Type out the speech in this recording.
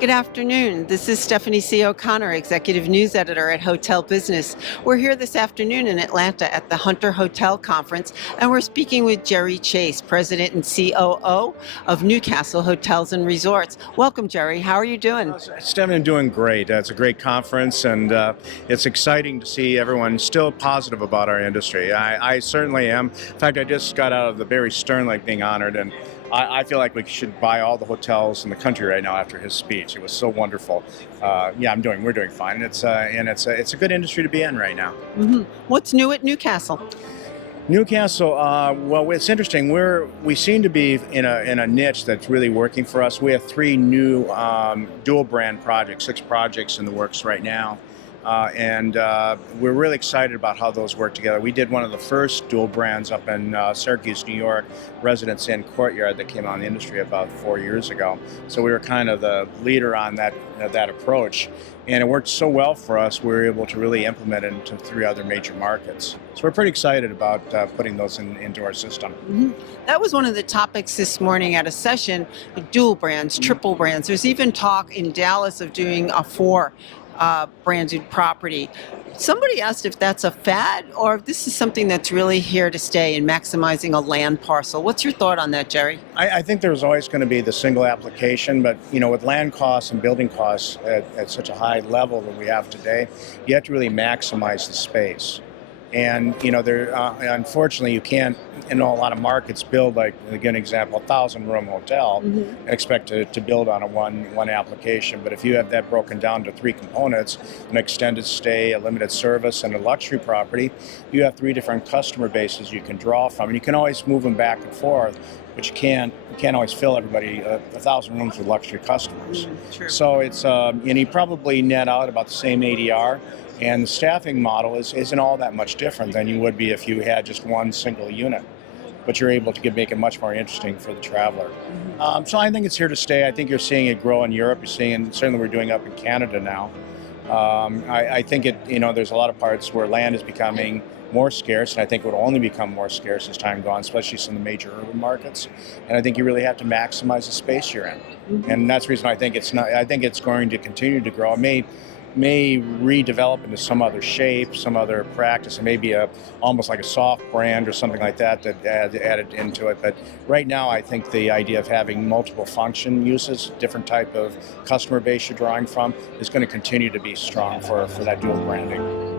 Good afternoon. This is Stephanie C. O'Connor, Executive News Editor at Hotel Business. We're here this afternoon in Atlanta at the Hunter Hotel Conference, and we're speaking with Gerry Chase, President and COO of Newcastle Hotels and Resorts. Welcome, Gerry. How are you doing? Stephanie, I'm doing great. It's a great conference, and it's exciting to see everyone still positive about our industry. I certainly am. In fact, I just got out of the Barry Stern being honored, and I feel like we should buy all the hotels in the country right now after his speech. It was so wonderful. We're doing fine. It's a good industry to be in right now. Mm-hmm. What's new at Newcastle? Newcastle, well, it's interesting. We seem to be in a niche that's really working for us. We have three new dual brand projects, 6 projects in the works right now. And we're really excited about how those work together. We did one of the first dual brands up in Syracuse, New York, Residence Inn Courtyard, that came out in the industry about 4 years ago. So we were kind of the leader on that approach. And it worked so well for us, we were able to really implement it into 3 other major markets. So we're pretty excited about putting those into our system. Mm-hmm. That was one of the topics this morning at a session, dual brands, triple brands. There's even talk in Dallas of doing a 4 branded property. Somebody asked if that's a fad or if this is something that's really here to stay in maximizing a land parcel. What's your thought on that, Gerry? I think there's always going to be the single application, but with land costs and building costs at such a high level that we have today, you have to really maximize the space. And unfortunately, you can't, in a lot of markets, build, like, again, example, 1,000-room hotel, Mm-hmm. and expect to build on a one application. But if you have that broken down to 3 components, an extended stay, a limited service, and a luxury property, you have 3 different customer bases you can draw from, and you can always move them back and forth. But you can't always fill everybody 1,000 rooms with luxury customers. True. So it's and you probably net out about the same ADR. And the staffing model isn't all that much different than you would be if you had just one single unit. But you're able to make it much more interesting for the traveler. Mm-hmm. So I think it's here to stay. I think you're seeing it grow in Europe. You're seeing, certainly we're doing up in Canada now. I think there's a lot of parts where land is becoming more scarce, and I think it will only become more scarce as time goes on, especially some of the major urban markets. And I think you really have to maximize the space you're in. Mm-hmm. And that's the reason I think it's going to continue to grow. It may redevelop into some other shape, some other practice, and maybe almost like a soft brand or something like that added into it. But right now, I think the idea of having multiple function uses, different type of customer base you're drawing from, is going to continue to be strong for that dual branding.